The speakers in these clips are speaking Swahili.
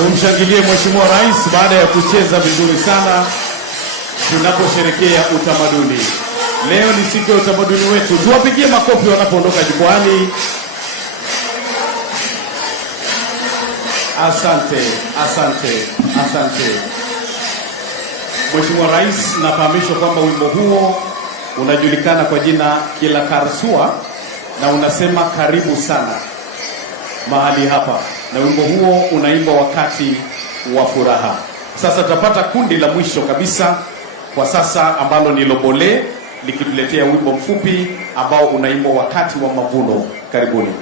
Tumshangilie Mheshimiwa Rais baada ya kucheza vizuri sana tunaposherehekea utamaduni. Leo ni siku ya utamaduni wetu. Tuwapigie makofi wanapoondoka jukwani. Asante, asante, asante. Mheshimiwa Rais, nafahamishwa kwamba wimbo huo unajulikana kwa jina Kila Karsua na unasema karibu sana mahali hapa, na wimbo huo unaimba wakati wa furaha. Sasa tutapata kundi la mwisho kabisa kwa sasa ambalo ni Lobole likituletea wimbo mfupi ambao unaimbwa wakati wa mavuno. Karibuni.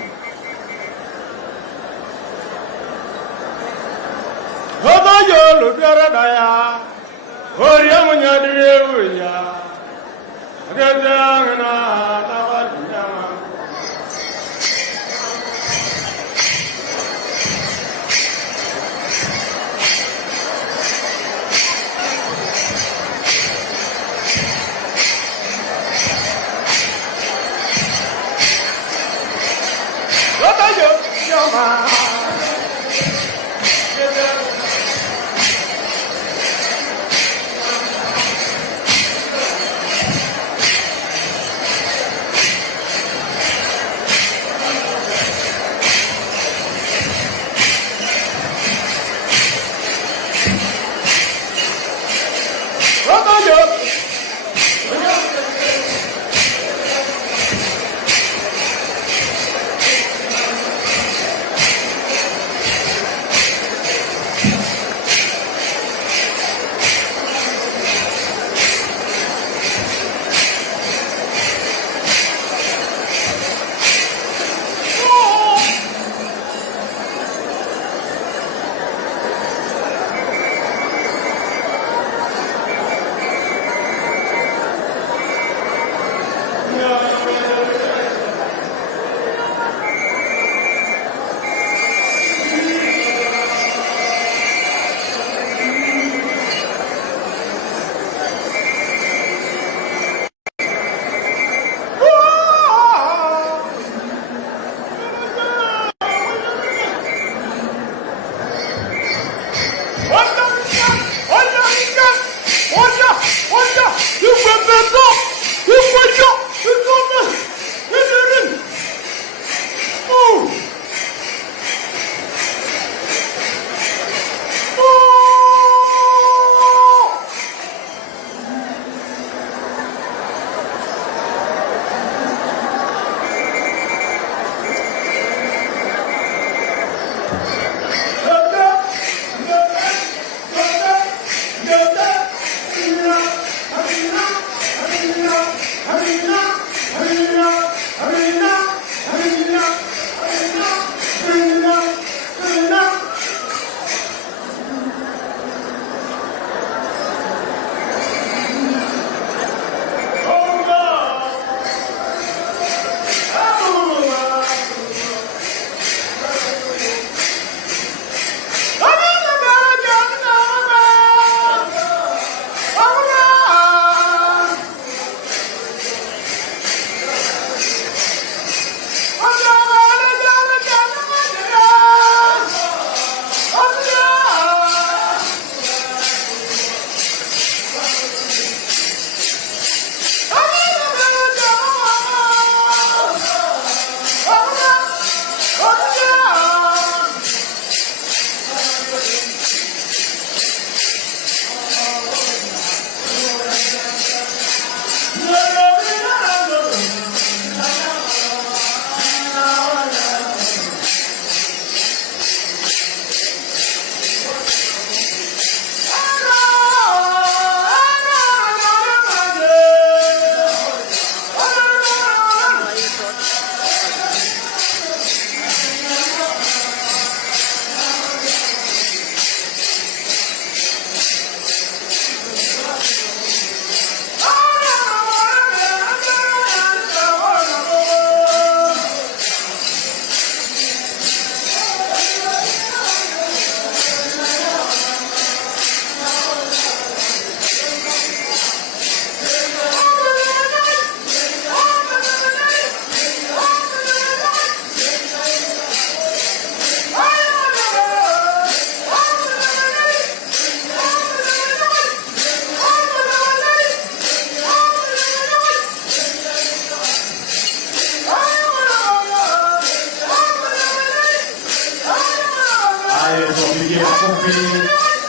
makofi.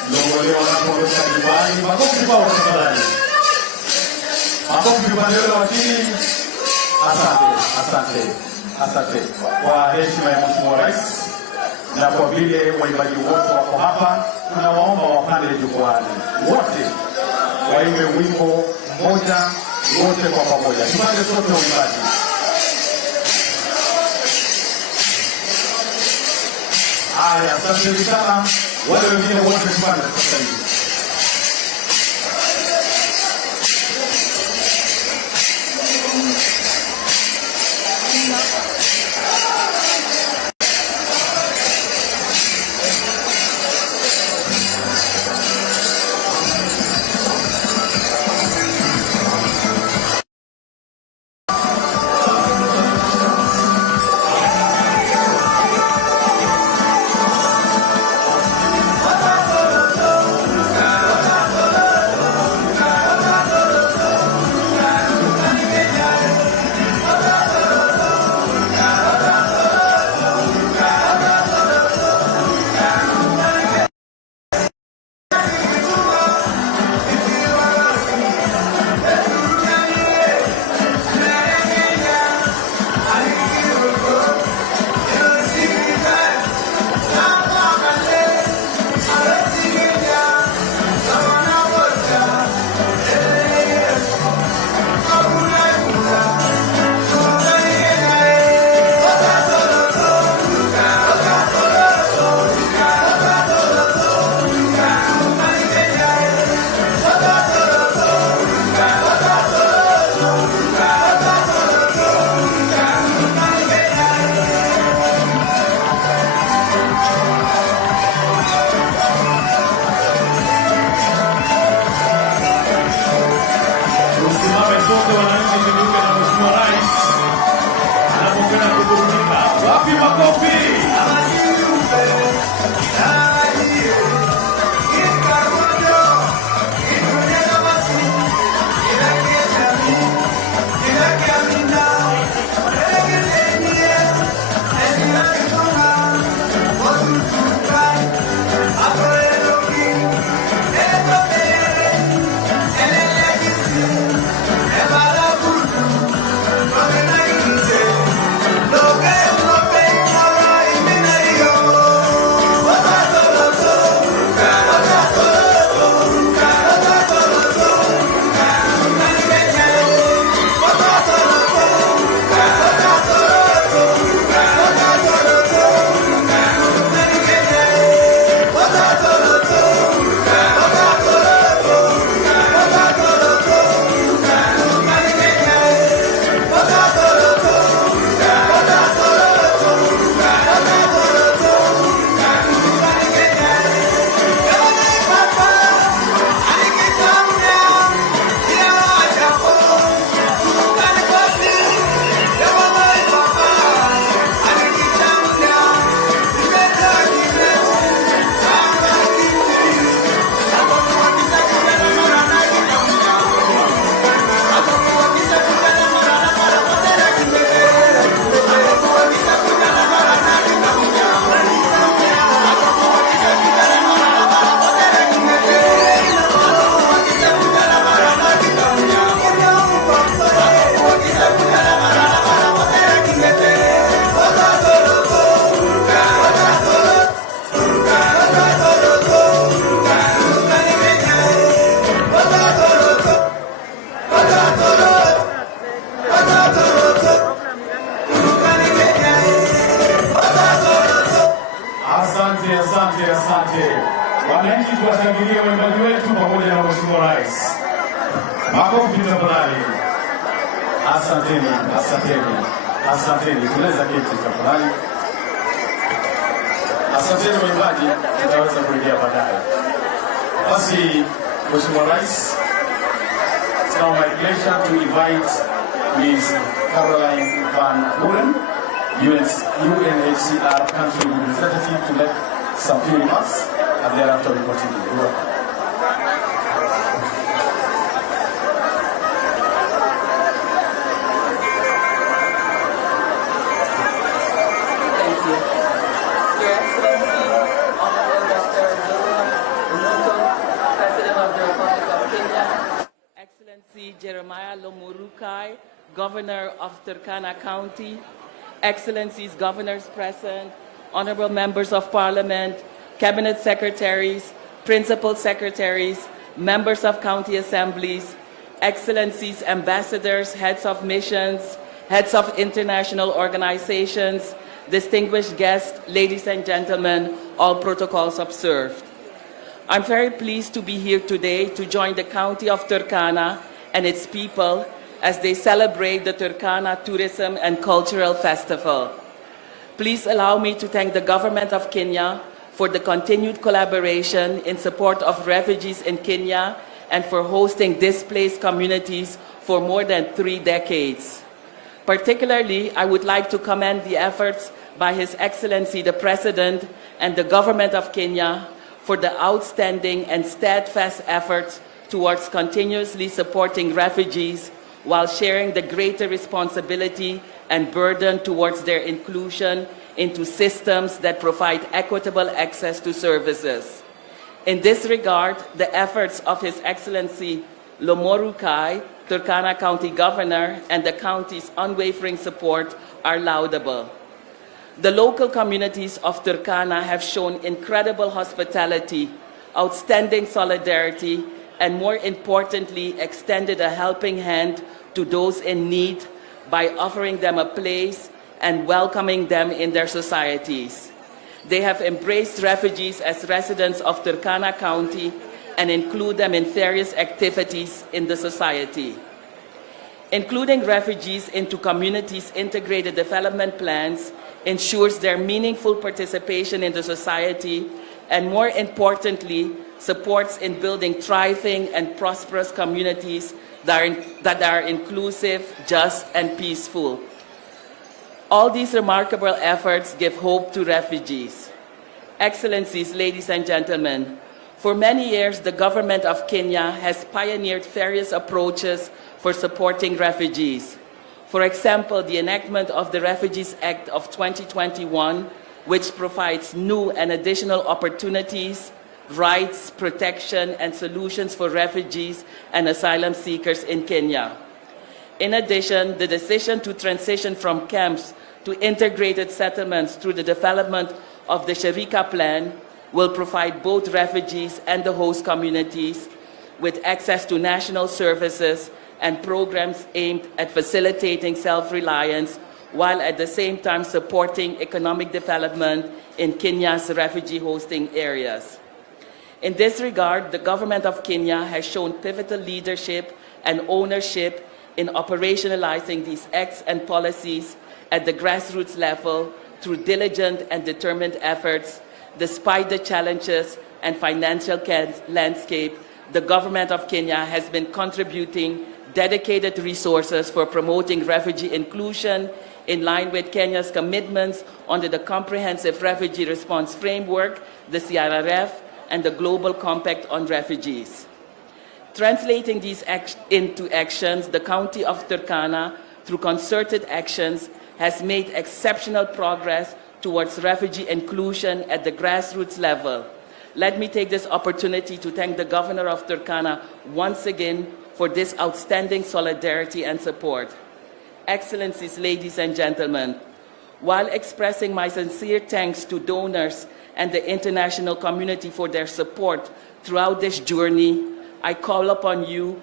Ndio wanapoondoka nyumbani. Makofi kwao tafadhali. Makofi kwa wale wa chini. Asante. Kwa heshima ya Mheshimiwa Rais na kwa vile waimbaji wote wako hapa, tunawaomba wapande jukwani. Wote waimbe wimbo mmoja, wote kwa pamoja. Tupande sote uimbaji. Haya, asante sana. Wale wengine wote tupande sasa hivi. Asante. Wananchi tuwashangilie waimbaji wetu pamoja na Mheshimiwa Rais. Makofi tafadhali. Asanteni. Tunaweza keti tafadhali. Asanteni waimbaji, tutaweza kuingia baadaye. Basi Mheshimiwa Rais, it's now my pleasure to invite Ms. Caroline Van Buren, UNHCR country representative, to make some few remarks, and thereafter we continue. Thank you. Your Excellency, Honorable Dr. Jeremiah Lomurukai, Governor of Turkana County, Excellencies, Governors present, Honorable Members of Parliament, Cabinet Secretaries, Principal Secretaries, Members of County Assemblies, Excellencies, Ambassadors, Heads of Missions, Heads of International Organizations, distinguished guests, ladies and gentlemen, all protocols observed. I'm very pleased to be here today to join the County of Turkana and its people as they celebrate the Turkana Tourism and Cultural Festival. Please allow me to thank the Government of Kenya for the continued collaboration in support of refugees in Kenya and for hosting displaced communities for more than 3 decades. Particularly, I would like to commend the efforts by His Excellency the President and the Government of Kenya for the outstanding and steadfast efforts towards continuously supporting refugees while sharing the greater responsibility and burden towards their inclusion into systems that provide equitable access to services. In this regard, the efforts of His Excellency Lomurukai, Turkana County Governor, and the county's unwavering support are laudable. The local communities of Turkana have shown incredible hospitality, outstanding solidarity, and more importantly, extended a helping hand to those in need by offering them a place and welcoming them in their societies. They have embraced refugees as residents of Turkana County and include them in various activities in the society. Including refugees into communities' integrated development plans ensures their meaningful participation in the society and, more importantly, supports in building thriving and prosperous communities that are inclusive, just, and peaceful. All these remarkable efforts give hope to refugees. Excellencies, ladies and gentlemen, for many years, the government of Kenya has pioneered various approaches for supporting refugees. For example, the enactment of the Refugees Act of 2021, which provides new and additional opportunities, rights, protection, and solutions for refugees and asylum seekers in Kenya. In addition, the decision to transition from camps to integrated settlements through the development of the Sharika Plan will provide both refugees and the host communities with access to national services and programs aimed at facilitating self-reliance while at the same time supporting economic development in Kenya's refugee hosting areas. In this regard, the government of Kenya has shown pivotal leadership and ownership in operationalizing these acts and policies at the grassroots level through diligent and determined efforts. Despite the challenges and financial landscape, the government of Kenya has been contributing dedicated resources for promoting refugee inclusion in line with Kenya's commitments under the Comprehensive Refugee Response Framework, the CRRF, and the Global Compact on Refugees. Translating these into actions, the County of Turkana, through concerted actions, has made exceptional progress towards refugee inclusion at the grassroots level. Let me take this opportunity to thank the Governor of Turkana once again for this outstanding solidarity and support. Excellencies, ladies and gentlemen, while expressing my sincere thanks to donors and the international community for their support throughout this journey, I call upon you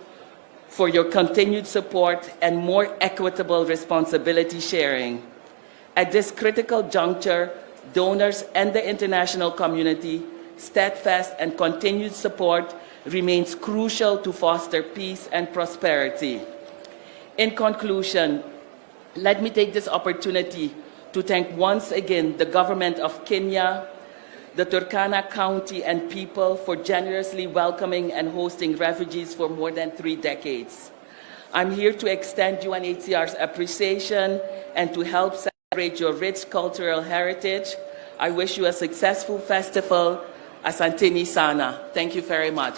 for your continued support and more equitable responsibility sharing. At this critical juncture, donors and the international community, steadfast and continued support remains crucial to foster peace and prosperity. In conclusion, let me take this opportunity to thank once again the government of Kenya, the Turkana County and people for generously welcoming and hosting refugees for more than 3 decades. I'm here to extend UNHCR's appreciation and to help celebrate your rich cultural heritage. I wish you a successful festival. Asanteni sana. Thank you very much.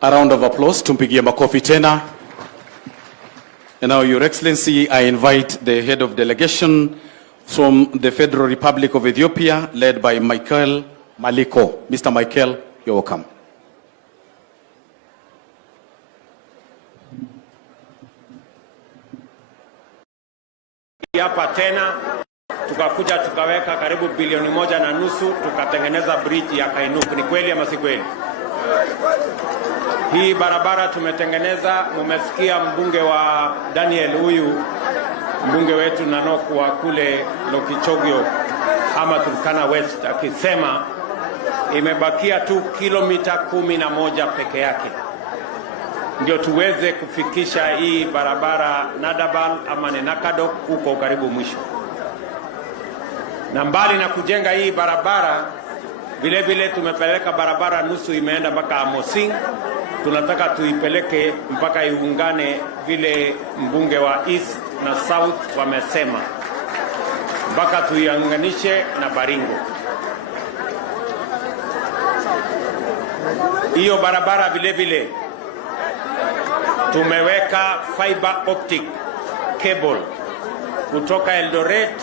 A round of applause. Tumpigie makofi tena. And now, Your Excellency, I invite the head of delegation from the Federal Republic of Ethiopia, led by Michael Maliko. Mr. Michael You're welcome. Hapa tena tukakuja tukaweka karibu bilioni 1.5 tukatengeneza bridge ya Kainuku. Ni kweli ama si kweli? Hii barabara tumetengeneza, mumesikia mbunge wa Daniel huyu mbunge wetu Nanok wa kule Lokichogio ama Turkana West akisema imebakia tu kilomita 11 peke yake ndio tuweze kufikisha hii barabara Nadabal ama Nenakadok huko karibu mwisho. Na mbali na kujenga hii barabara, vile vile tumepeleka barabara nusu imeenda mpaka Amosing. Tunataka tuipeleke mpaka iungane vile mbunge wa East na South wamesema, mpaka tuiunganishe na Baringo. Hiyo barabara vile vile tumeweka fiber optic cable kutoka Eldoret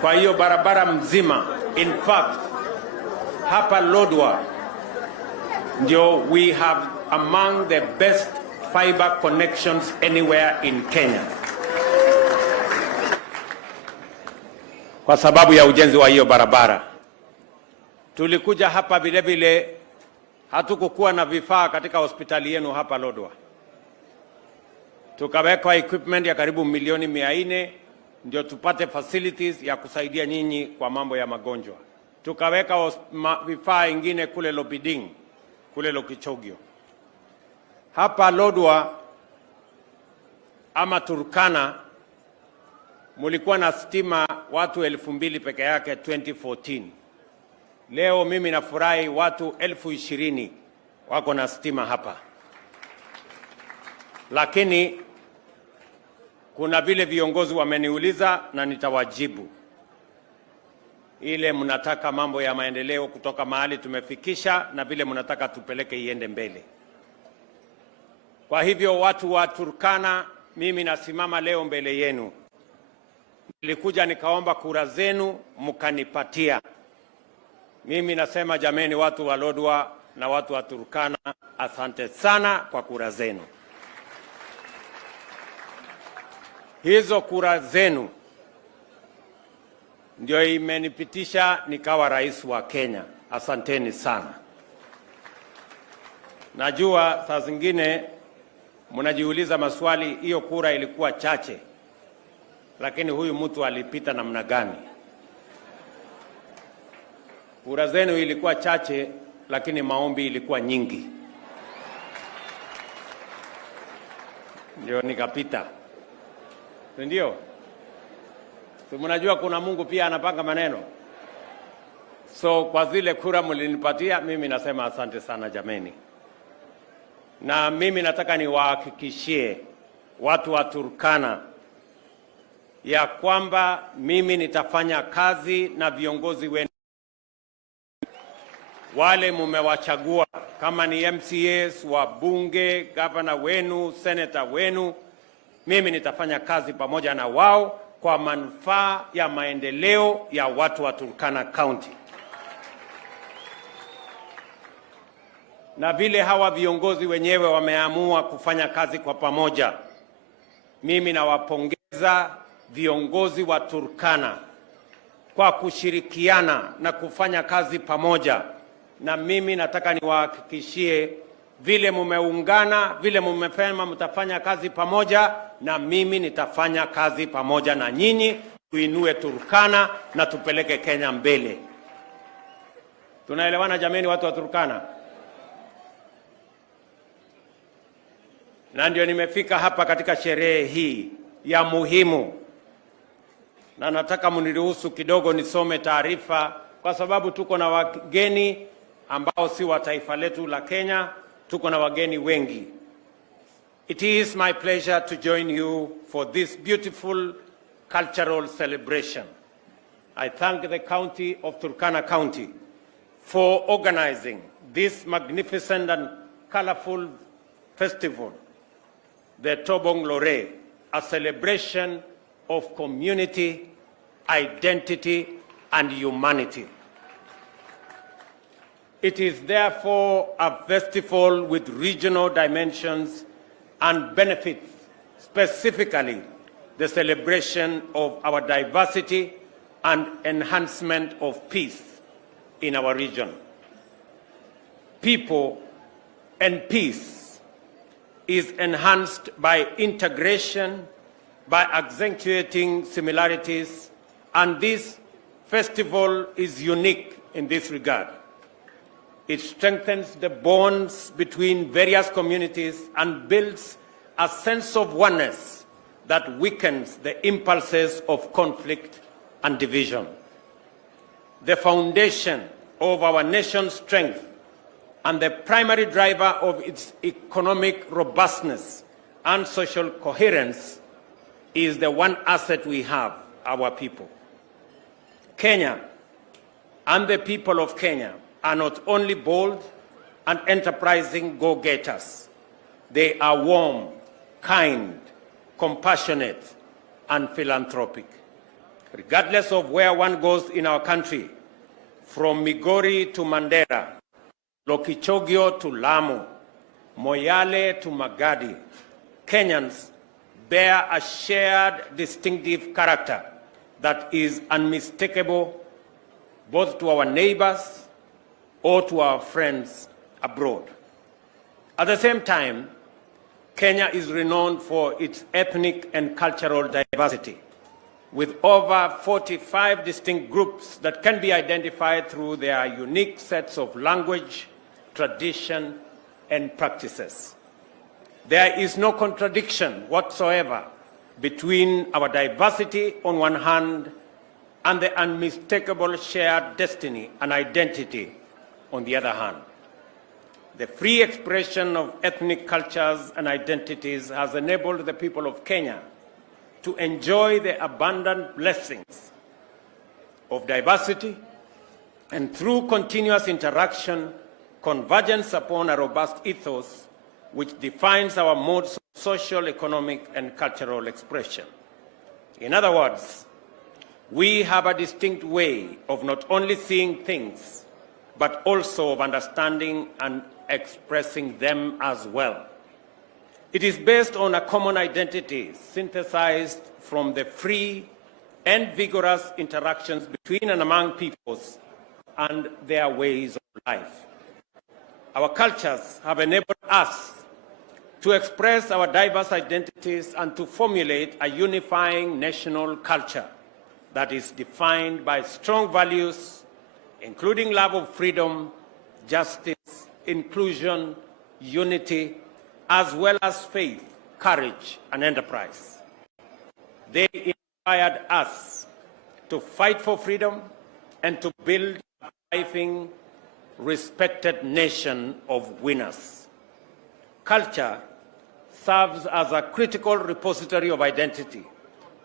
kwa hiyo barabara mzima. In fact, hapa Lodwar ndio we have among the best fiber connections anywhere in Kenya, kwa sababu ya ujenzi wa hiyo barabara. Tulikuja hapa vile vile, hatukukuwa na vifaa katika hospitali yenu hapa Lodwar. Tukaweka equipment ya karibu milioni 400 ndio tupate facilities ya kusaidia nyinyi kwa mambo ya magonjwa. Tukaweka vifaa ingine kule Lobiding, kule Lokichogio. Hapa Lodwar ama Turkana mulikuwa na stima watu 2,000 peke yake 2014. Leo mimi nafurahi watu 20,000 wako na stima hapa. Lakini kuna vile viongozi wameniuliza na nitawajibu. Ile mnataka mambo ya maendeleo kutoka mahali tumefikisha na vile mnataka tupeleke iende mbele. Kwa hivyo watu wa Turkana, mimi nasimama leo mbele yenu. Nilikuja nikaomba kura zenu mkanipatia. Mimi nasema jameni, watu wa Lodwar na watu wa Turkana, asante sana kwa kura zenu. Hizo kura zenu ndio imenipitisha nikawa rais wa Kenya. Asanteni sana. Najua saa zingine mnajiuliza maswali, hiyo kura ilikuwa chache, lakini huyu mtu alipita namna gani? Kura zenu ilikuwa chache, lakini maombi ilikuwa nyingi, ndio nikapita. Ndio. So mnajua kuna Mungu pia anapanga maneno. So kwa zile kura mlinipatia, mimi nasema asante sana jameni. Na mimi nataka niwahakikishie watu wa Turkana ya kwamba mimi nitafanya kazi na viongozi wenu wale mumewachagua, kama ni MCAs, wabunge, gavana wenu, senator wenu. Mimi nitafanya kazi pamoja na wao kwa manufaa ya maendeleo ya watu wa Turkana County. Na vile hawa viongozi wenyewe wameamua kufanya kazi kwa pamoja, mimi nawapongeza viongozi wa Turkana kwa kushirikiana na kufanya kazi pamoja. Na mimi nataka niwahakikishie vile mumeungana, vile mumesema mtafanya kazi pamoja, na mimi nitafanya kazi pamoja na nyinyi tuinue Turkana na tupeleke Kenya mbele. Tunaelewana jameni, watu wa Turkana? Na ndio nimefika hapa katika sherehe hii ya muhimu, na nataka mniruhusu kidogo nisome taarifa, kwa sababu tuko na wageni ambao si wa taifa letu la Kenya. Tuko na wageni wengi. It is my pleasure to join you for this beautiful cultural celebration. I thank the county of Turkana County for organizing this magnificent and colorful festival, the Tobong Lore, a celebration of community, identity, and humanity. It is therefore a festival with regional dimensions and benefits, specifically the celebration of our diversity and enhancement of peace in our region. People and peace is enhanced by integration, by accentuating similarities, and this festival is unique in this regard. It strengthens the bonds between various communities and builds a sense of oneness that weakens the impulses of conflict and division. The foundation of our nation's strength and the primary driver of its economic robustness and social coherence is the one asset we have, our people. Kenya and the people of Kenya are not only bold and enterprising go-getters, they are warm, kind, compassionate, and philanthropic. Regardless of where one goes in our country, from Migori to Mandera, Lokichogio to Lamu, Moyale to Magadi, Kenyans bear a shared distinctive character that is unmistakable both to our neighbors or to our friends abroad. At the same time, Kenya is renowned for its ethnic and cultural diversity, with over 45 distinct groups that can be identified through their unique sets of language, tradition, and practices. There is no contradiction whatsoever between our diversity on one hand and the unmistakable shared destiny and identity on the other hand. The free expression of ethnic cultures and identities has enabled the people of Kenya to enjoy the abundant blessings of diversity, and through continuous interaction, convergence upon a robust ethos which defines our modes of social, economic, and cultural expression. In other words, we have a distinct way of not only seeing things, but also of understanding and expressing them as well. It is based on a common identity synthesized from the free and vigorous interactions between and among peoples and their ways of life. Our cultures have enabled us to express our diverse identities and to formulate a unifying national culture that is defined by strong values, including love of freedom, justice, inclusion, unity, as well as faith, courage, and enterprise. They inspired us to fight for freedom and to build a thriving, respected nation of winners. Culture serves as a critical repository of identity,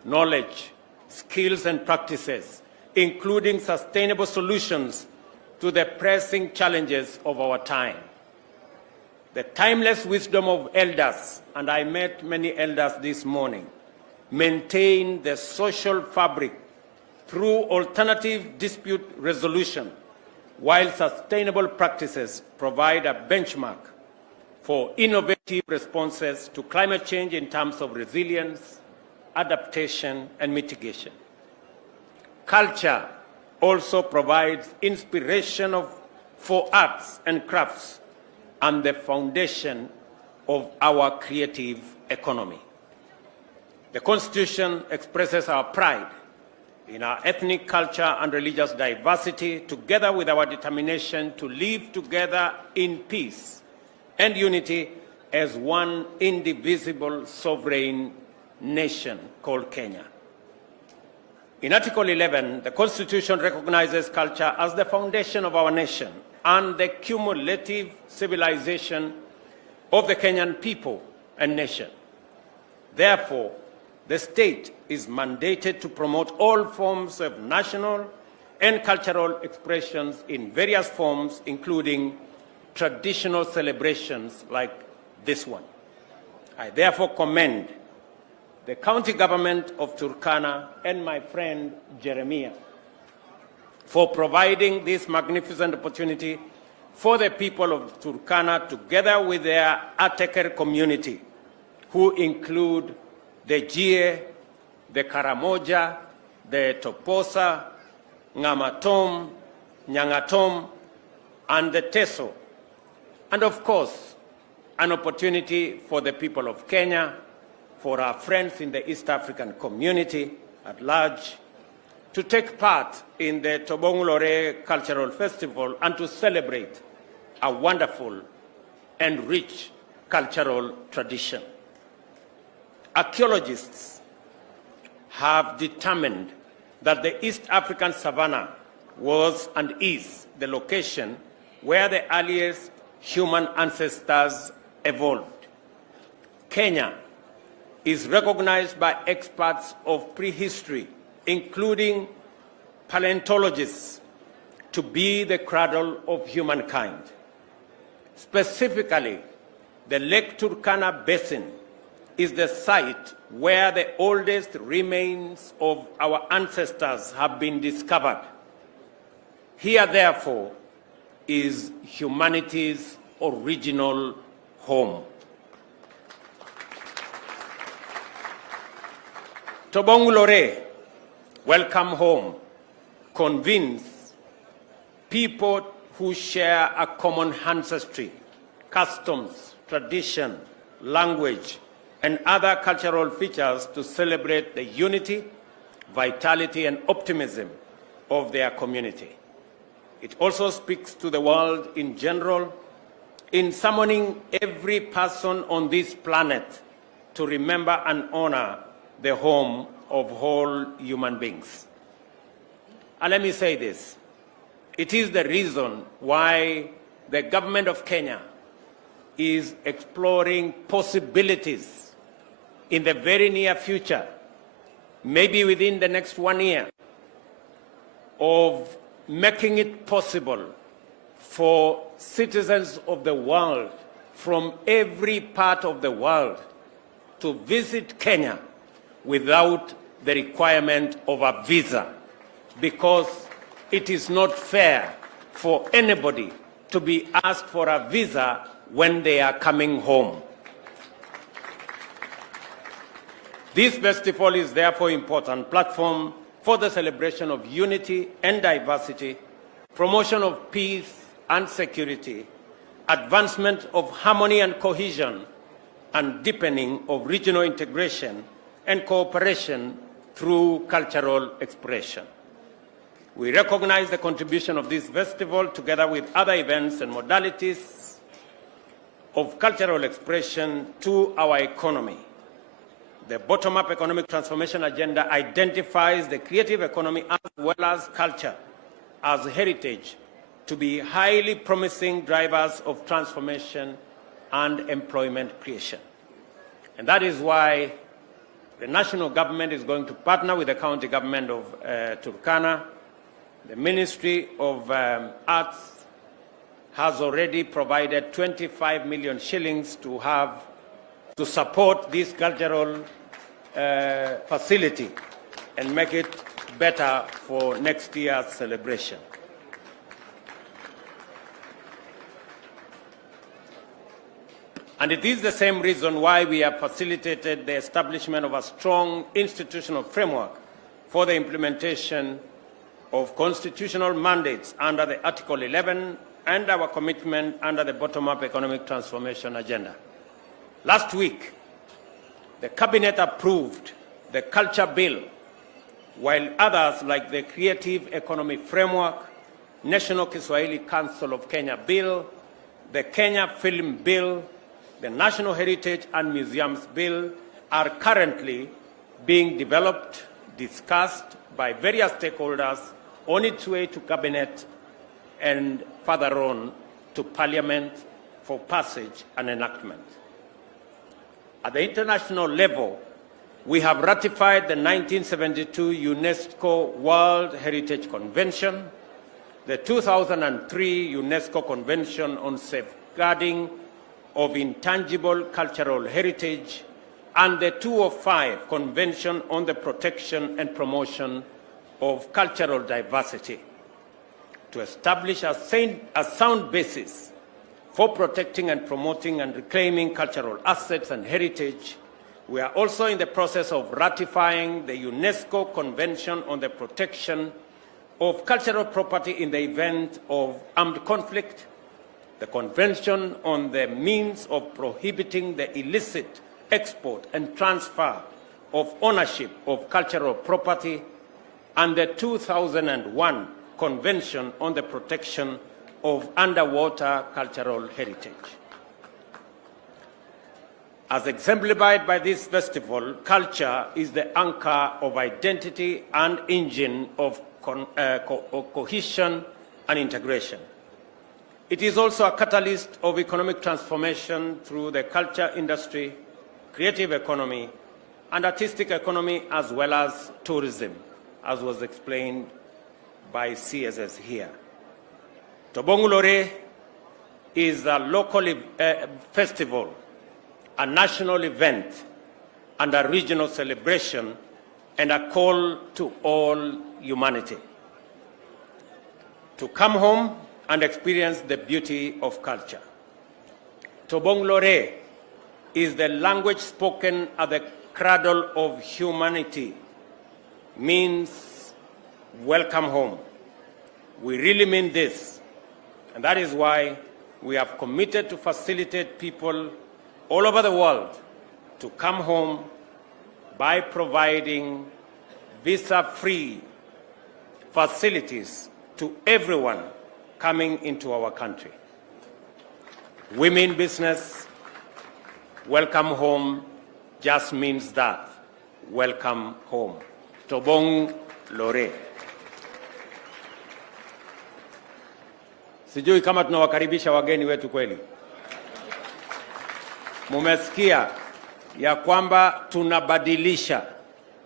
knowledge, skills, and practices, including sustainable solutions to the pressing challenges of our time. The timeless wisdom of elders, and I met many elders this morning, maintain the social fabric through alternative dispute resolution, while sustainable practices provide a benchmark for innovative responses to climate change in terms of resilience, adaptation, and mitigation. Culture also provides inspiration for arts and crafts and the foundation of our creative economy. The Constitution expresses our pride in our ethnic, culture, and religious diversity, together with our determination to live together in peace and unity as one indivisible sovereign nation called Kenya. In Article 11, the Constitution recognizes culture as the foundation of our nation and the cumulative civilization of the Kenyan people and nation. Therefore, the state is mandated to promote all forms of national and cultural expressions in various forms, including traditional celebrations like this one. I therefore commend the county government of Turkana and my friend Jeremiah for providing this magnificent opportunity for the people of Turkana, together with their Ateker community, who include the Jie, the Karamoja, the Toposa, Ngamatom, Nyangatom, and the Teso. And of course, an opportunity for the people of Kenya, for our friends in the East African community at large, to take part in the Tobongulore Cultural Festival and to celebrate a wonderful and rich cultural tradition. Archaeologists have determined that the East African savanna was and is the location where the earliest human ancestors evolved. Kenya is recognized by experts of prehistory, including paleontologists, to be the cradle of humankind. Specifically, the Lake Turkana Basin is the site where the oldest remains of our ancestors have been discovered. Here, therefore, is humanity's original home. Tobongulore, welcome home, convenes people who share a common ancestry, customs, tradition, language, and other cultural features to celebrate the unity, vitality, and optimism of their community. It also speaks to the world in general in summoning every person on this planet to remember and honor the home of all human beings. And let me say this. It is the reason why the government of Kenya is exploring possibilities in the very near future, maybe within the next 1 year, of making it possible for citizens of the world from every part of the world to visit Kenya without the requirement of a visa, because it is not fair for anybody to be asked for a visa when they are coming home. This festival is therefore an important platform for the celebration of unity and diversity, promotion of peace and security, advancement of harmony and cohesion, and deepening of regional integration and cooperation through cultural expression. We recognize the contribution of this festival, together with other events and modalities of cultural expression, to our economy. The bottom-up economic transformation agenda identifies the creative economy as well as culture as heritage to be highly promising drivers of transformation and employment creation. And that is why the national government is going to partner with the county government of Turkana. The Ministry of Arts has already provided 25 million shillings to support this cultural facility and make it better for next year's celebration. And it is the same reason why we have facilitated the establishment of a strong institutional framework for the implementation of constitutional mandates under the Article 11 and our commitment under the bottom-up economic transformation agenda. Last week, the Cabinet approved the Culture Bill, while others like the Creative Economy Framework, National Kiswahili Council of Kenya Bill, the Kenya Film Bill, the National Heritage and Museums Bill are currently being developed, discussed by various stakeholders on its way to Cabinet and further on to Parliament for passage and enactment. At the international level, we have ratified the 1972 UNESCO World Heritage Convention, the 2003 UNESCO Convention on Safeguarding of Intangible Cultural Heritage, and the 2005 Convention on the Protection and Promotion of Cultural Diversity. to establish a sound basis for protecting and promoting and reclaiming cultural assets and heritage, we are also in the process of ratifying the UNESCO Convention on the Protection of Cultural Property in the event of armed conflict, the Convention on the means of prohibiting the illicit export and transfer of ownership of cultural property, and the 2001 Convention on the Protection of Underwater Cultural Heritage. As exemplified by this festival, culture is the anchor of identity and engine of cohesion and integration. It is also a catalyst of economic transformation through the culture industry, creative economy, and artistic economy, as well as tourism, as was explained by CSS here. Tobong Lore is a local festival, a national event, and a regional celebration, and a call to all humanity to come home and experience the beauty of culture. Tobong Lore is the language spoken at the cradle of humanity, means welcome home. We really mean this, and that is why we have committed to facilitate people all over the world to come home by providing visa-free facilities to everyone coming into our country. We mean business. Welcome home just means that. Welcome home. Tobong Lore. Sijui kama tunawakaribisha wageni wetu kweli. Mumesikia ya kwamba tunabadilisha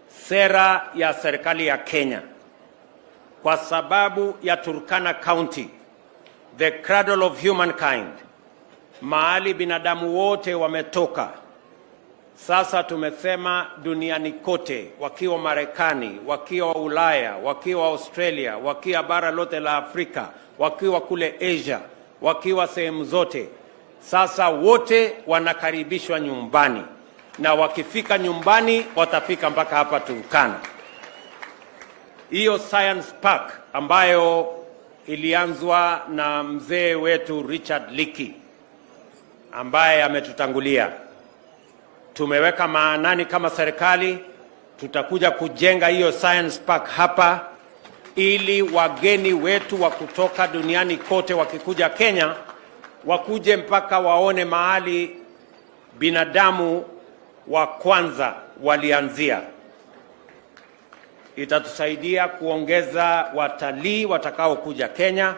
sera ya serikali ya Kenya kwa sababu ya Turkana County, the cradle of humankind, mahali binadamu wote wametoka. Sasa tumesema duniani kote, wakiwa Marekani, wakiwa Ulaya, wakiwa Australia, wakiwa bara lote la Afrika, wakiwa kule Asia, wakiwa sehemu zote, sasa wote wanakaribishwa nyumbani, na wakifika nyumbani watafika mpaka hapa Turkana. Hiyo Science Park ambayo ilianzwa na mzee wetu Richard Leakey ambaye ametutangulia, tumeweka maanani kama serikali, tutakuja kujenga hiyo Science Park hapa ili wageni wetu wa kutoka duniani kote wakikuja Kenya wakuje mpaka waone mahali binadamu wa kwanza walianzia. Itatusaidia kuongeza watalii watakao kuja Kenya.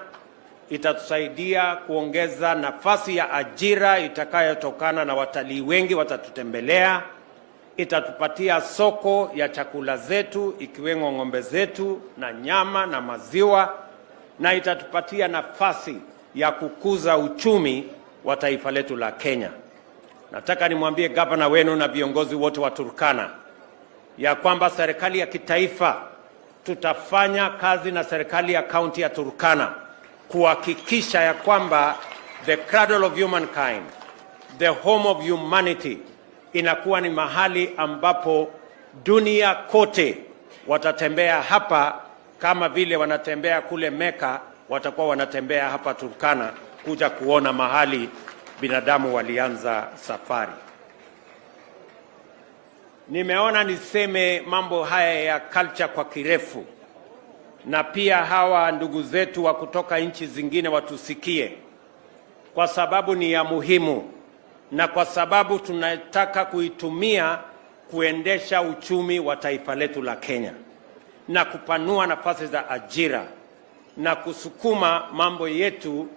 Itatusaidia kuongeza nafasi ya ajira itakayotokana na watalii wengi watatutembelea. Itatupatia soko ya chakula zetu ikiwemo ng'ombe zetu na nyama na maziwa, na itatupatia nafasi ya kukuza uchumi wa taifa letu la Kenya. Nataka nimwambie gavana wenu na viongozi wote wa Turkana ya kwamba serikali ya kitaifa tutafanya kazi na serikali ya kaunti ya Turkana kuhakikisha ya kwamba the cradle of humankind, the home of humanity, inakuwa ni mahali ambapo dunia kote watatembea hapa kama vile wanatembea kule Mecca, watakuwa wanatembea hapa Turkana kuja kuona mahali binadamu walianza safari. Nimeona niseme mambo haya ya culture kwa kirefu, na pia hawa ndugu zetu wa kutoka nchi zingine watusikie, kwa sababu ni ya muhimu, na kwa sababu tunataka kuitumia kuendesha uchumi wa taifa letu la Kenya na kupanua nafasi za ajira na kusukuma mambo yetu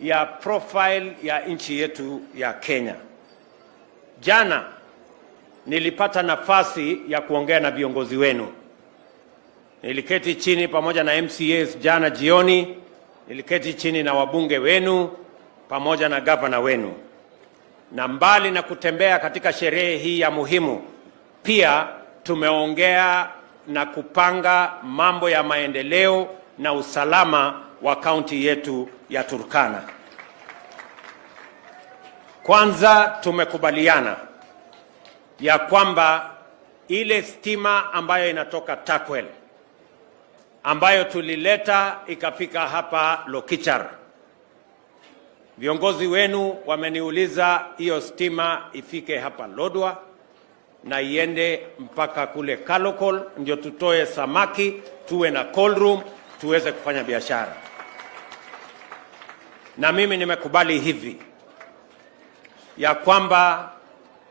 ya profile ya nchi yetu ya Kenya. Jana nilipata nafasi ya kuongea na viongozi wenu. Niliketi chini pamoja na MCAs jana jioni, niliketi chini na wabunge wenu pamoja na gavana wenu. Na mbali na kutembea katika sherehe hii ya muhimu, pia tumeongea na kupanga mambo ya maendeleo na usalama wa kaunti yetu ya Turkana. Kwanza tumekubaliana ya kwamba ile stima ambayo inatoka Takwel ambayo tulileta ikafika hapa Lokichar, viongozi wenu wameniuliza hiyo stima ifike hapa Lodwar na iende mpaka kule Kalokol, ndio tutoe samaki, tuwe na cold room, tuweze kufanya biashara. Na mimi nimekubali hivi ya kwamba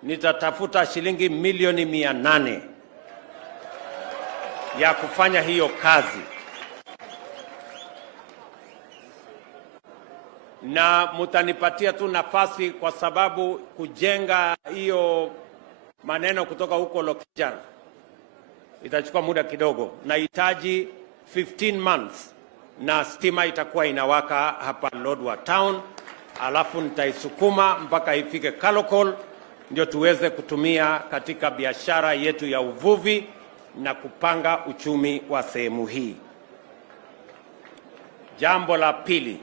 nitatafuta shilingi milioni 800 ya kufanya hiyo kazi, na mutanipatia tu nafasi, kwa sababu kujenga hiyo maneno kutoka huko Lokichar itachukua muda kidogo. Nahitaji 15 months na stima itakuwa inawaka hapa Lodwar town, alafu nitaisukuma mpaka ifike Kalokol, ndio tuweze kutumia katika biashara yetu ya uvuvi na kupanga uchumi wa sehemu hii. Jambo la pili,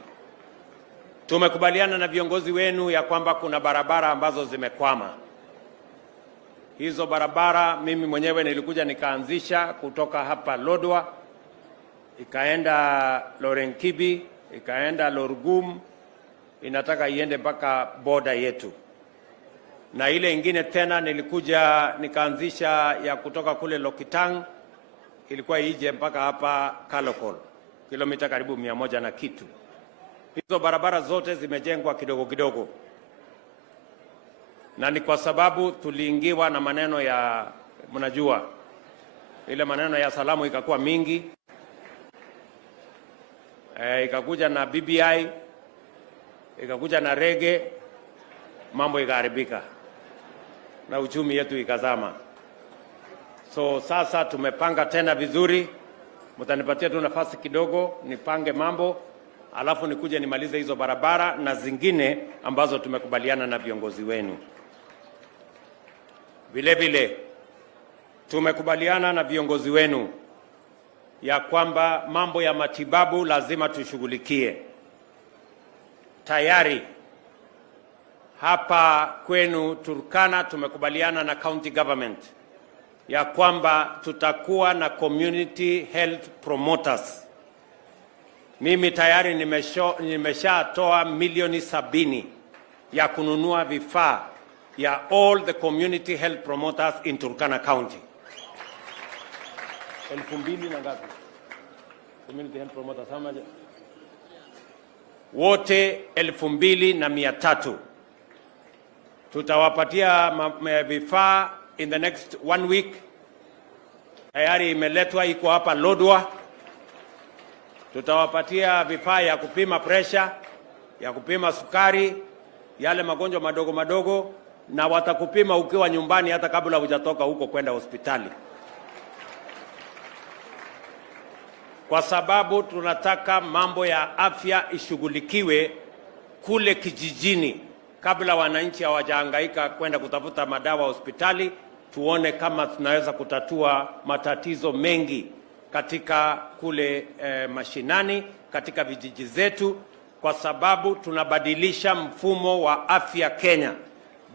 tumekubaliana na viongozi wenu ya kwamba kuna barabara ambazo zimekwama. Hizo barabara mimi mwenyewe nilikuja nikaanzisha kutoka hapa Lodwar, ikaenda Lorenkibi, ikaenda Lorgum, inataka iende mpaka boda yetu. Na ile ingine tena nilikuja nikaanzisha ya kutoka kule Lokitang, ilikuwa ije mpaka hapa Kalokol, kilomita karibu 100 na kitu. Hizo barabara zote zimejengwa kidogo kidogo, na ni kwa sababu tuliingiwa na maneno ya, mnajua ile maneno ya salamu ikakuwa mingi, ikakuja na BBI, ikakuja na rege, mambo ikaharibika na uchumi yetu ikazama. So sasa tumepanga tena vizuri, mtanipatia tu nafasi kidogo nipange mambo, alafu nikuje nimalize hizo barabara na zingine ambazo tumekubaliana na viongozi wenu. Vile vile tumekubaliana na viongozi wenu ya kwamba mambo ya matibabu lazima tushughulikie. Tayari hapa kwenu Turkana tumekubaliana na county government ya kwamba tutakuwa na community health promoters. Mimi tayari nimeshatoa milioni 70 ya kununua vifaa ya all the community health promoters in Turkana County. 2,000 na ngapi? Community health promoters how much? Wote 2,300. Tutawapatia vifaa in the next 1 week. Tayari imeletwa, iko hapa Lodwar. Tutawapatia vifaa ya kupima pressure, ya kupima sukari, yale magonjwa madogo madogo, na watakupima ukiwa nyumbani hata kabla hujatoka huko kwenda hospitali. Kwa sababu tunataka mambo ya afya ishughulikiwe kule kijijini kabla wananchi hawajahangaika kwenda kutafuta madawa hospitali. Tuone kama tunaweza kutatua matatizo mengi katika kule mashinani, katika vijiji zetu, kwa sababu tunabadilisha mfumo wa afya Kenya.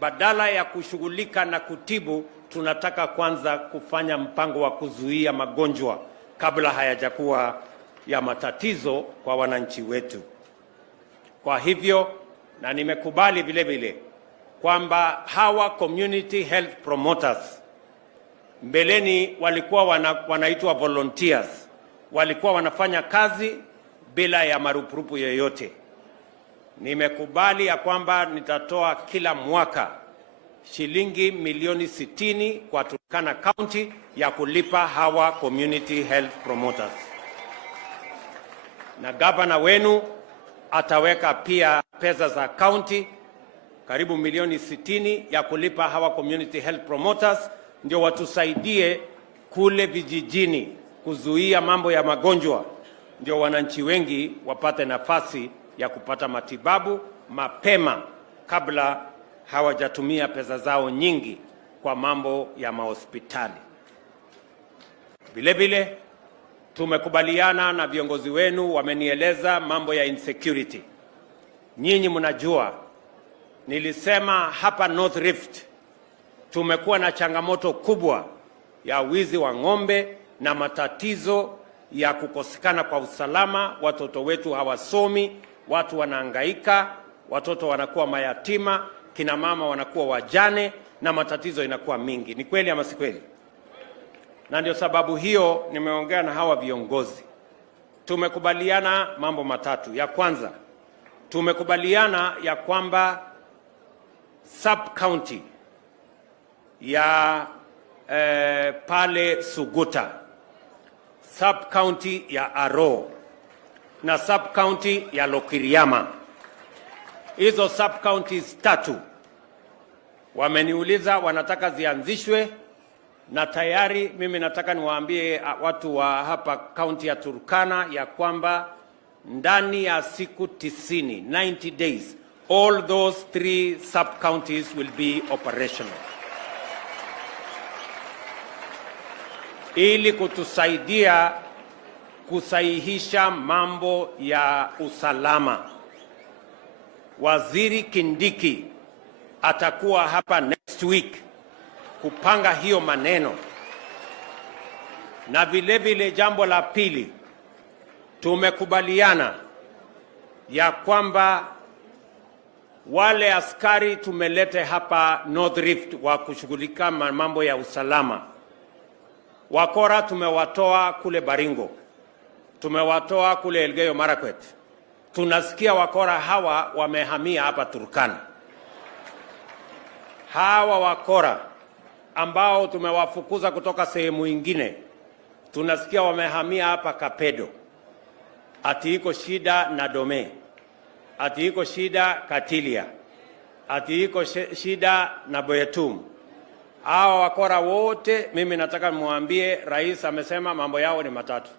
Badala ya kushughulika na kutibu, tunataka kwanza kufanya mpango wa kuzuia magonjwa kabla hayajakuwa ya matatizo kwa wananchi wetu. Kwa hivyo, na nimekubali vile vile kwamba hawa community health promoters mbeleni walikuwa wanaitwa volunteers, walikuwa wanafanya kazi bila ya marupurupu yoyote. Nimekubali ya kwamba nitatoa kila mwaka shilingi milioni 60 kwa Turkana County ya kulipa hawa community health promoters. Na gavana wenu ataweka pia pesa za county karibu milioni 60 ya kulipa hawa community health promoters, ndio watusaidie kule vijijini kuzuia mambo ya magonjwa, ndio wananchi wengi wapate nafasi ya kupata matibabu mapema kabla hawajatumia pesa zao nyingi kwa mambo ya mahospitali. Vile vile tumekubaliana na viongozi wenu wamenieleza mambo ya insecurity. Nyinyi mnajua nilisema hapa North Rift tumekuwa na changamoto kubwa ya wizi wa ng'ombe na matatizo ya kukosekana kwa usalama. Watoto wetu hawasomi, watu wanahangaika, watoto wanakuwa mayatima, kina mama wanakuwa wajane na matatizo inakuwa mingi. Ni kweli ama si kweli? Na ndio sababu hiyo nimeongea na hawa viongozi. Tumekubaliana mambo matatu. Ya kwanza, tumekubaliana ya kwamba sub-county ya pale Suguta, sub-county ya Aro na sub-county ya Lokiriama, hizo sub-counties tatu wameniuliza wanataka zianzishwe, na tayari mimi nataka niwaambie watu wa hapa county ya Turkana ya kwamba ndani ya siku 90, 90 days, all those 3 sub-counties will be operational, ili kutusaidia kusahihisha mambo ya usalama. Waziri Kindiki atakuwa hapa next week kupanga hiyo maneno. Na vile vile jambo la pili, tumekubaliana ya kwamba wale askari tumelete hapa North Rift wa kushughulika mambo ya usalama, wakora tumewatoa kule Baringo, tumewatoa kule Elgeyo Marakwet. Tunasikia wakora hawa wamehamia hapa Turkana. Hawa wakora ambao tumewafukuza kutoka sehemu ingine, tunasikia wamehamia hapa Kapedo. Ati iko shida na Dome, ati iko shida Katilia, ati iko shida na Boyetum. Hawa wakora wote, mimi nataka muambie rais amesema mambo yao ni matatu.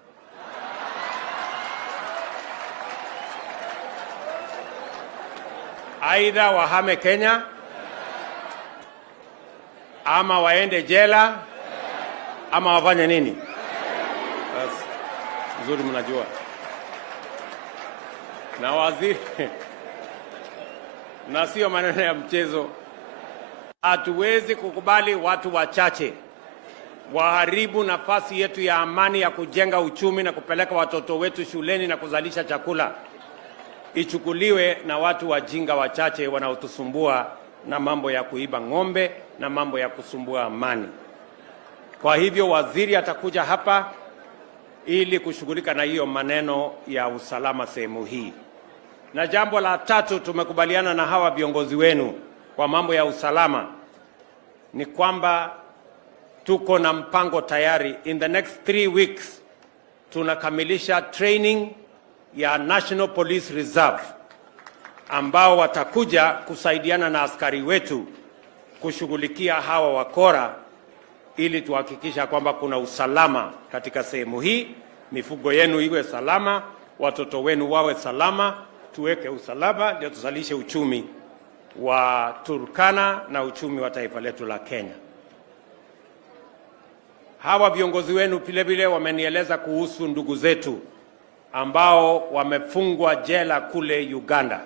Aidha wahame Kenya, ama waende jela, ama wafanye nini? Basi nzuri, mnajua. Na waziri na sio maneno ya mchezo. Hatuwezi kukubali watu wachache waharibu nafasi yetu ya amani ya kujenga uchumi na kupeleka watoto wetu shuleni na kuzalisha chakula, ichukuliwe na watu wajinga wachache wanaotusumbua na mambo ya kuiba ng'ombe na mambo ya kusumbua amani. Kwa hivyo waziri atakuja hapa ili kushughulika na hiyo maneno ya usalama sehemu hii. Na jambo la tatu, tumekubaliana na hawa viongozi wenu kwa mambo ya usalama ni kwamba tuko na mpango tayari. In the next 3 weeks tunakamilisha training ya National Police Reserve ambao watakuja kusaidiana na askari wetu kushughulikia hawa wakora, ili tuhakikisha kwamba kuna usalama katika sehemu hii, mifugo yenu iwe salama, watoto wenu wawe salama, tuweke usalama ndio tuzalishe uchumi wa Turkana na uchumi wa taifa letu la Kenya. Hawa viongozi wenu vile vile wamenieleza kuhusu ndugu zetu ambao wamefungwa jela kule Uganda.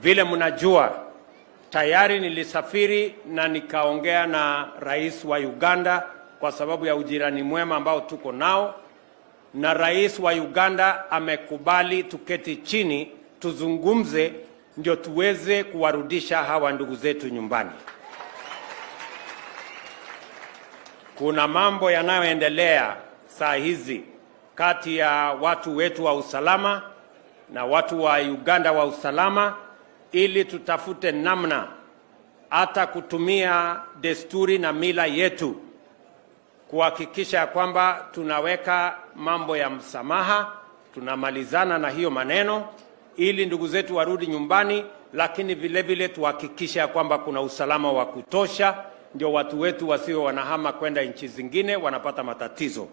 Vile mnajua, tayari nilisafiri na nikaongea na rais wa Uganda kwa sababu ya ujirani mwema ambao tuko nao, na rais wa Uganda amekubali tuketi chini tuzungumze ndio tuweze kuwarudisha hawa ndugu zetu nyumbani. Kuna mambo yanayoendelea saa hizi kati ya watu wetu wa usalama na watu wa Uganda wa usalama, ili tutafute namna hata kutumia desturi na mila yetu kuhakikisha kwamba tunaweka mambo ya msamaha, tunamalizana na hiyo maneno ili ndugu zetu warudi nyumbani, lakini vile vile tuhakikisha kwamba kuna usalama wa kutosha ndio watu wetu wasiwe wanahama kwenda nchi zingine wanapata matatizo.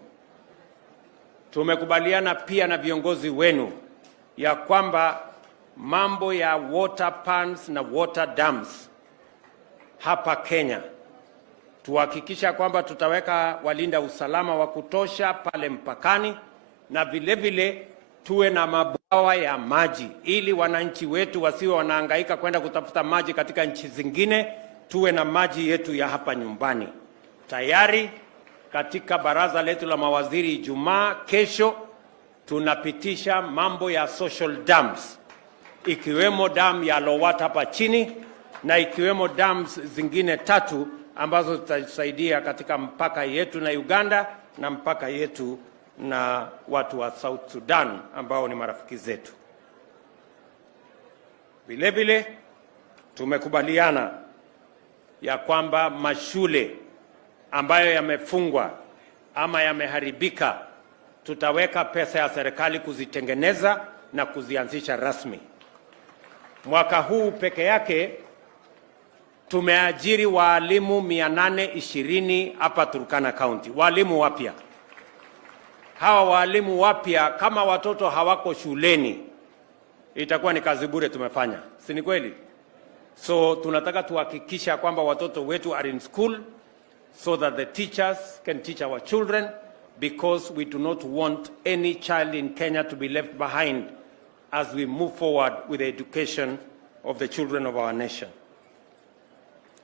Tumekubaliana pia na viongozi wenu ya kwamba mambo ya water pans na water dams hapa Kenya tuhakikisha kwamba tutaweka walinda usalama wa kutosha pale mpakani, na vile vile tuwe na mabwawa ya maji ili wananchi wetu wasiwe wanahangaika kwenda kutafuta maji katika nchi zingine. Tuwe na maji yetu ya hapa nyumbani. Tayari katika baraza letu la mawaziri Ijumaa kesho tunapitisha mambo ya social dams, ikiwemo dam ya Lodwar hapa chini na ikiwemo dams zingine 3 ambazo zitasaidia katika mpaka yetu na Uganda na mpaka yetu na watu wa South Sudan ambao ni marafiki zetu. Vile vile tumekubaliana ya kwamba mashule ambayo yamefungwa ama yameharibika, tutaweka pesa ya serikali kuzitengeneza na kuzianzisha rasmi. Mwaka huu peke yake tumeajiri walimu 820 hapa Turkana County, walimu wapya. Hawa walimu wapya kama watoto hawako shuleni itakuwa ni kazi bure tumefanya, si ni kweli? So tunataka tuhakikisha kwamba watoto wetu are in school so that the teachers can teach our children, because we do not want any child in Kenya to be left behind as we move forward with the education of the children of our nation.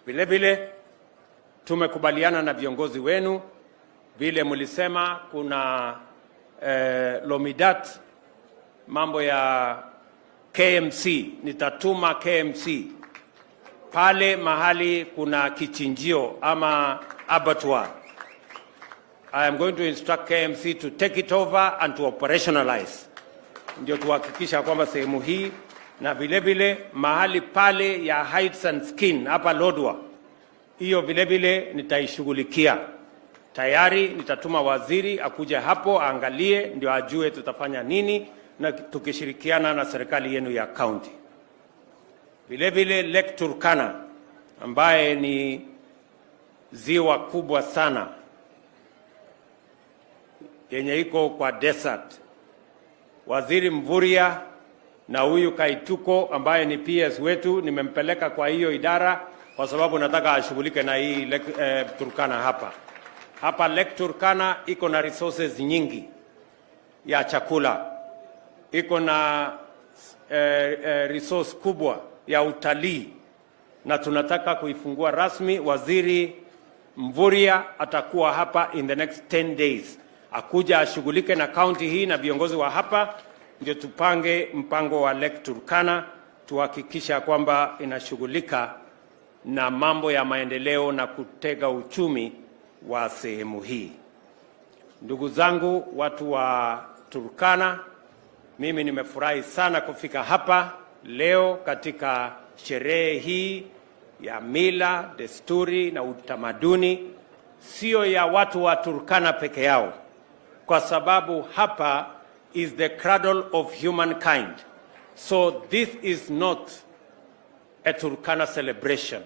Vile vile tumekubaliana na viongozi wenu, vile mlisema kuna Lomidat, mambo ya KMC, nitatuma KMC pale mahali kuna kichinjio ama abattoir. I am going to instruct KMC to take it over and to operationalize. Ndio tuhakikisha kwamba sehemu hii, na vile vile mahali pale ya Heights and Skin hapa Lodwar, hiyo vile vile nitaishughulikia. Tayari nitatuma waziri akuja hapo aangalie, ndio ajue tutafanya nini, na tukishirikiana na serikali yenu ya county. Vile vile Lake Turkana ambaye ni ziwa kubwa sana yenye iko kwa desert. Waziri Mvurya na huyu Kaituko ambaye ni PS wetu nimempeleka kwa hiyo idara kwa sababu nataka ashughulike na hii Lake Turkana hapa. Hapa Lake Turkana iko na resources nyingi ya chakula. Iko na resource kubwa ya utalii na tunataka kuifungua rasmi. Waziri Mvurya atakuwa hapa in the next 10 days. Akuja ashughulike na county hii na viongozi wa hapa, ndio tupange mpango wa Lake Turkana, tuhakikisha kwamba inashughulika na mambo ya maendeleo na kutega uchumi wa sehemu hii. Ndugu zangu watu wa Turkana, mimi nimefurahi sana kufika hapa leo katika sherehe hii ya mila, desturi na utamaduni, sio ya watu wa Turkana peke yao, kwa sababu hapa is the cradle of humankind. So this is not a Turkana celebration.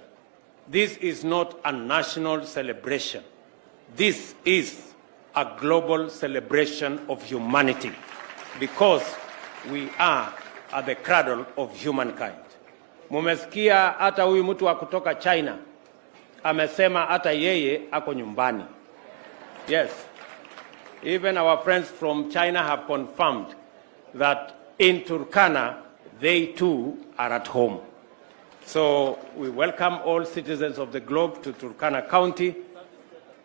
This is not a national celebration. This is a global celebration of humanity, because we are at the cradle of humankind. Mumesikia hata huyu mtu wa kutoka China amesema hata yeye ako nyumbani. Yes. Even our friends from China have confirmed that in Turkana they too are at home. So we welcome all citizens of the globe to Turkana County,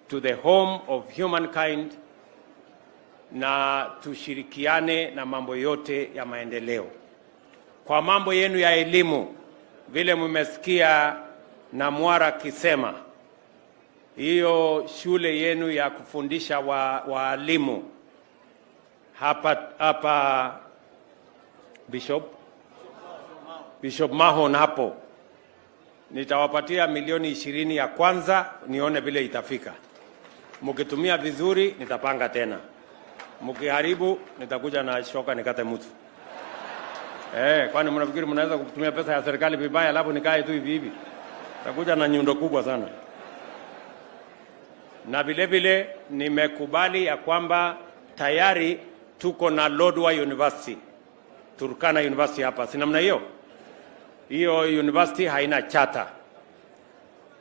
to the home of humankind, na tushirikiane na mambo yote ya maendeleo. Kwa mambo yenu ya elimu, vile mmesikia na Mwara kisema, hiyo shule yenu ya kufundisha walimu hapa Bishop Mahon hapo, nitawapatia milioni 20 ya kwanza, nione vile itafika. Mkitumia vizuri nitapanga tena, mkiharibu nitakuja na shoka nikate mtu. Kwani mnafikiri mnaweza kutumia pesa ya serikali vibaya alafu nikae tu hivi hivi? Nitakuja na nyundo kubwa sana. Na vile vile nimekubali ya kwamba tayari tuko na Lodwar University, Turkana University hapa. Si namna hiyo? Hiyo university haina charter.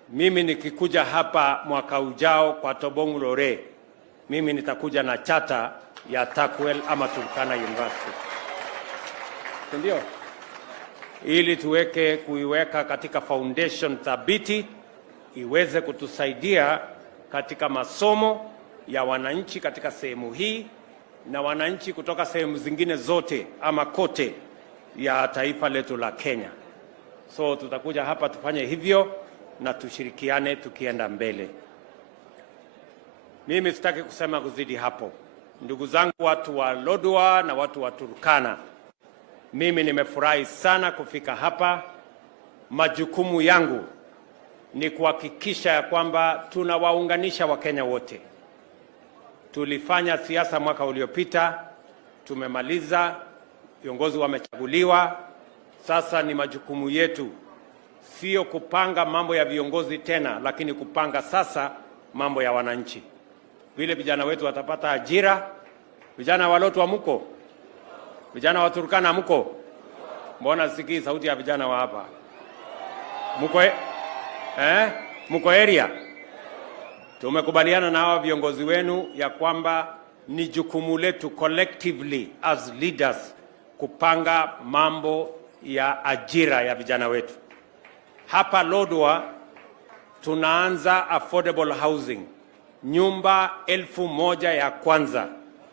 mimi nikikuja hapa mwaka ujao kwa Tobong Lore, mimi nitakuja na chata ya Takwel ama Turkana University. Ndio? Ili kuiweka katika foundation thabiti iweze kutusaidia katika masomo ya wananchi katika sehemu hii na wananchi kutoka sehemu zingine zote ama kote ya taifa letu la Kenya. So tutakuja hapa tufanye hivyo na tushirikiane tukienda mbele. Mimi sitaki kusema kuzidi hapo. Ndugu zangu watu wa Lodwar na watu wa Turkana, mimi nimefurahi sana kufika hapa. Majukumu yangu ni kuhakikisha ya kwamba tunawaunganisha Wakenya wote. Tulifanya siasa mwaka uliopita, tumemaliza, viongozi wamechaguliwa. Sasa ni majukumu yetu sio kupanga mambo ya viongozi tena, lakini kupanga sasa mambo ya wananchi. Vile vijana wetu watapata ajira. Vijana wa Lodwar mko? Vijana wa Turkana mko? Mbona sikii sauti ya vijana wa hapa? Mko mko area? Tumekubaliana na hawa viongozi wenu ya kwamba ni jukumu letu collectively as leaders kupanga mambo ya ajira ya vijana wetu. Hapa Lodwar tunaanza affordable housing. Nyumba 1,000 ya kwanza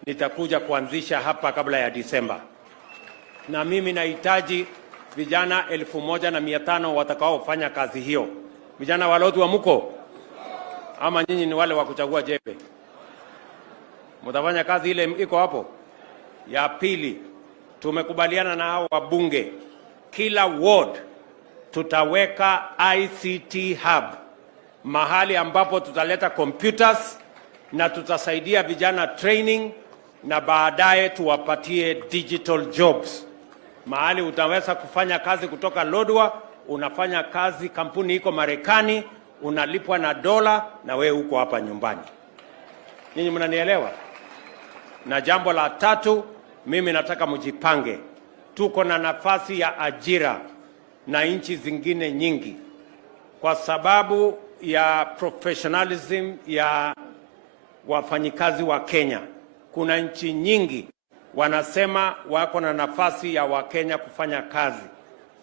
nitakuja kuanzisha hapa kabla ya Disemba. Na mimi nahitaji vijana 1,500 watakaofanya kazi hiyo. Vijana wa Lodwar mko? Ama nyinyi ni wale wa kuchagua jembe? Mtafanya kazi ile iko hapo? Ya pili, tumekubaliana na hao wabunge, kila ward tutaweka ICT hub, mahali ambapo tutaleta computers na tutasaidia vijana training na baadaye tuwapatie digital jobs. Mahali utaweza kufanya kazi kutoka Lodwar, unafanya kazi, kampuni iko Marekani, unalipwa na dola na wewe uko hapa nyumbani. Ninyi mnanielewa? Na jambo la tatu, mimi nataka mjipange. Tuko na nafasi ya ajira na nchi zingine nyingi kwa sababu ya professionalism ya wafanyikazi wa Kenya. Kuna nchi nyingi wanasema wako na nafasi ya Wakenya kufanya kazi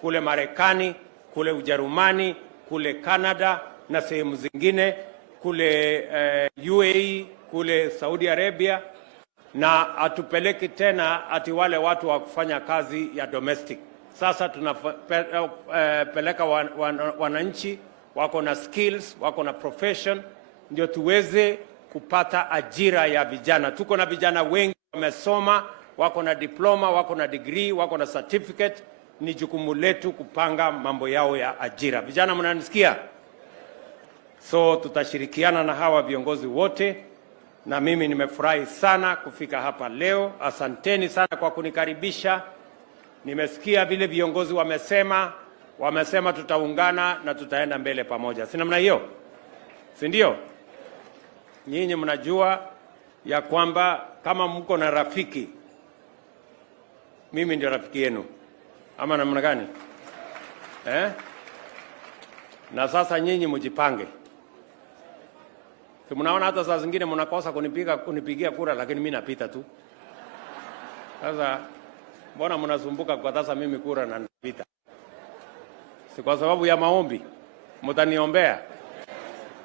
kule Marekani, kule Ujerumani, kule Canada na sehemu zingine, kule UAE, kule Saudi Arabia, na atupeleki tena ati wale watu wa kufanya kazi ya domestic. Sasa tunapeleka wananchi wako na skills, wako na profession, ndio tuweze kupata ajira ya vijana. Tuko na vijana wengi wamesoma, wako na diploma, wako na degree, wako na certificate. Ni jukumu letu kupanga mambo yao ya ajira. Vijana mnanisikia? So tutashirikiana na hawa viongozi wote, na mimi nimefurahi sana kufika hapa leo. Asanteni sana kwa kunikaribisha. Nimesikia vile viongozi wamesema tutaungana na tutaenda mbele pamoja. Si namna hiyo? Si ndio? Nyinyi mnajua ya kwamba kama mko na rafiki, mimi ndio rafiki yenu. Ama namna gani? Na sasa nyinyi mjipange. Si mnaona hata saa zingine mnakosa kunipigia kura, lakini mimi napita tu. Sasa mbona mnasumbuka kwa sasa mimi kura na napita? Si kwa sababu ya maombi? Mtaniombea?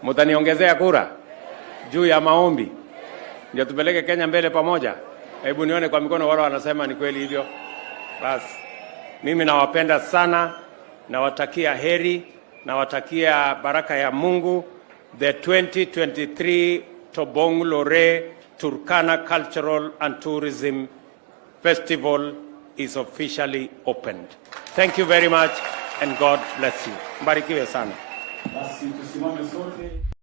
Mtaniongezea kura juu ya maombi ndio tupeleke Kenya mbele pamoja? Hebu nione kwa mikono wale wanasema ni kweli hivyo. Basi mimi nawapenda sana, nawatakia heri, nawatakia baraka ya Mungu. The 2023 Tobong Lore Turkana Cultural and Tourism Festival is officially opened. Thank you very much and God bless you. Mbarikiwe sana. Basi tusimame sote.